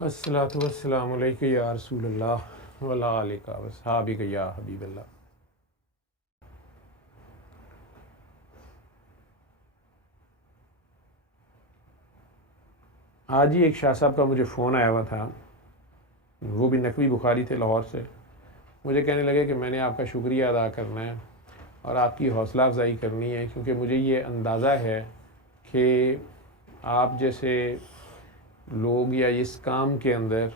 الصلاۃ والسلام علیکہ یا رسول اللہ وعلیٰ علیہ وصحابہ یا حبیب اللہ۔ آج ہی ایک شاہ صاحب کا مجھے فون آیا ہوا تھا، وہ بھی نقوی بخاری تھے لاہور سے۔ مجھے کہنے لگے کہ میں نے آپ کا شکریہ ادا کرنا ہے اور آپ کی حوصلہ افزائی کرنی ہے، کیونکہ مجھے یہ اندازہ ہے کہ آپ جیسے لوگ یا اس کام کے اندر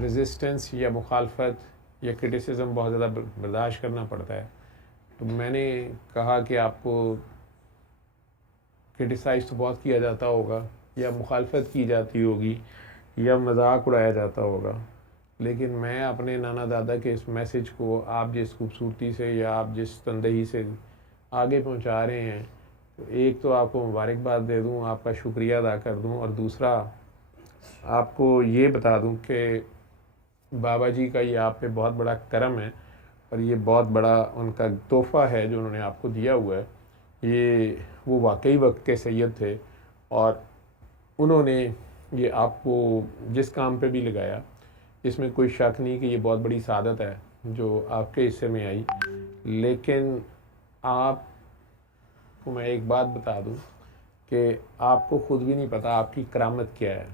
ریزسٹنس یا مخالفت یا کرٹیسزم بہت زیادہ برداشت کرنا پڑتا ہے۔ تو میں نے کہا کہ آپ کو کرٹیسائز تو بہت کیا جاتا ہوگا، یا مخالفت کی جاتی ہوگی، یا مذاق اڑایا جاتا ہوگا، لیکن میں اپنے نانا دادا کے اس میسج کو آپ جس خوبصورتی سے یا آپ جس تندہی سے آگے پہنچا رہے ہیں، تو ایک تو آپ کو مبارکباد دے دوں، آپ کا شکریہ ادا کر دوں، اور دوسرا آپ کو یہ بتا دوں کہ بابا جی کا یہ آپ پہ بہت بڑا کرم ہے، اور یہ بہت بڑا ان کا تحفہ ہے جو انہوں نے آپ کو دیا ہوا ہے۔ یہ وہ واقعی وقت کے سید تھے، اور انہوں نے یہ آپ کو جس کام پہ بھی لگایا، اس میں کوئی شک نہیں کہ یہ بہت بڑی سعادت ہے جو آپ کے حصے میں آئی۔ لیکن آپ کو میں ایک بات بتا دوں کہ آپ کو خود بھی نہیں پتا آپ کی کرامت کیا ہے۔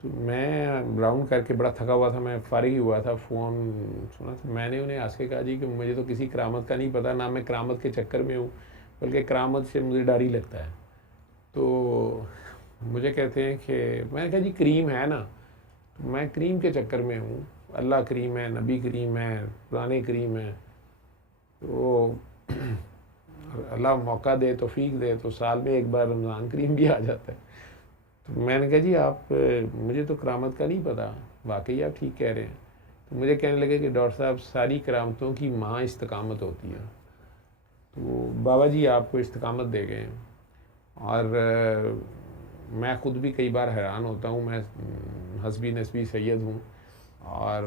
تو میں راؤنڈ کر کے بڑا تھکا ہوا تھا، میں فارغ ہی ہوا تھا، فون سنا تھا، میں نے انہیں ہنس کے کہا جی کہ مجھے تو کسی کرامت کا نہیں پتہ، نہ میں کرامت کے چکر میں ہوں، بلکہ کرامت سے مجھے ڈر ہی لگتا ہے۔ تو مجھے کہتے ہیں کہ میں نے کہا جی کریم ہے نا، تو میں کریم کے چکر میں ہوں، اللہ کریم ہے، نبی کریم ہے، قرآن کریم ہے، تو اللہ موقع دے، توفیق دے تو سال میں ایک بار رمضان کریم بھی آ جاتا ہے۔ تو میں نے کہا جی آپ مجھے تو کرامت کا نہیں پتہ، واقعی آپ ٹھیک کہہ رہے ہیں۔ تو مجھے کہنے لگے کہ ڈاکٹر صاحب ساری کرامتوں کی ماں استقامت ہوتی ہے، تو بابا جی آپ کو استقامت دے گئے ہیں۔ اور میں خود بھی کئی بار حیران ہوتا ہوں، میں حسبی نسبی سید ہوں، اور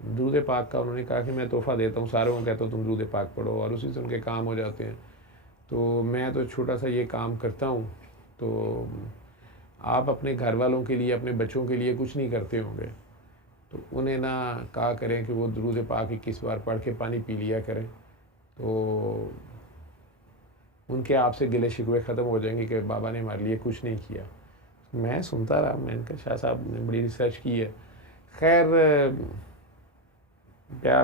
درود پاک کا انہوں نے کہا کہ میں تحفہ دیتا ہوں، ساروں کو کہتا ہوں تم درود پاک پڑھو، اور اسی سے ان کے کام ہو جاتے ہیں۔ تو میں تو چھوٹا سا یہ کام کرتا ہوں، تو آپ اپنے گھر والوں کے لیے، اپنے بچوں کے لیے کچھ نہیں کرتے ہوں گے، تو انہیں نہ کہا کریں کہ وہ درود پاک 21 بار پڑھ کے پانی پی لیا کریں، تو ان کے آپ سے گلے شکوے ختم ہو جائیں گے کہ بابا نے ہمارے لیے کچھ نہیں کیا۔ میں سنتا رہا، میں نے کہا شاہ صاحب نے بڑی ریسرچ کی ہے۔ خیر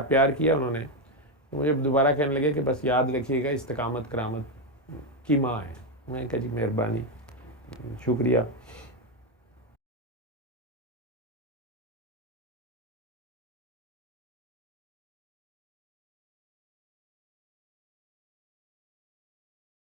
پیار کیا انہوں نے، مجھے دوبارہ کہنے لگے کہ بس یاد رکھیے گا استقامت کرامت کی ماں ہے۔ میں نے کہا جی مہربانی، شکریہ۔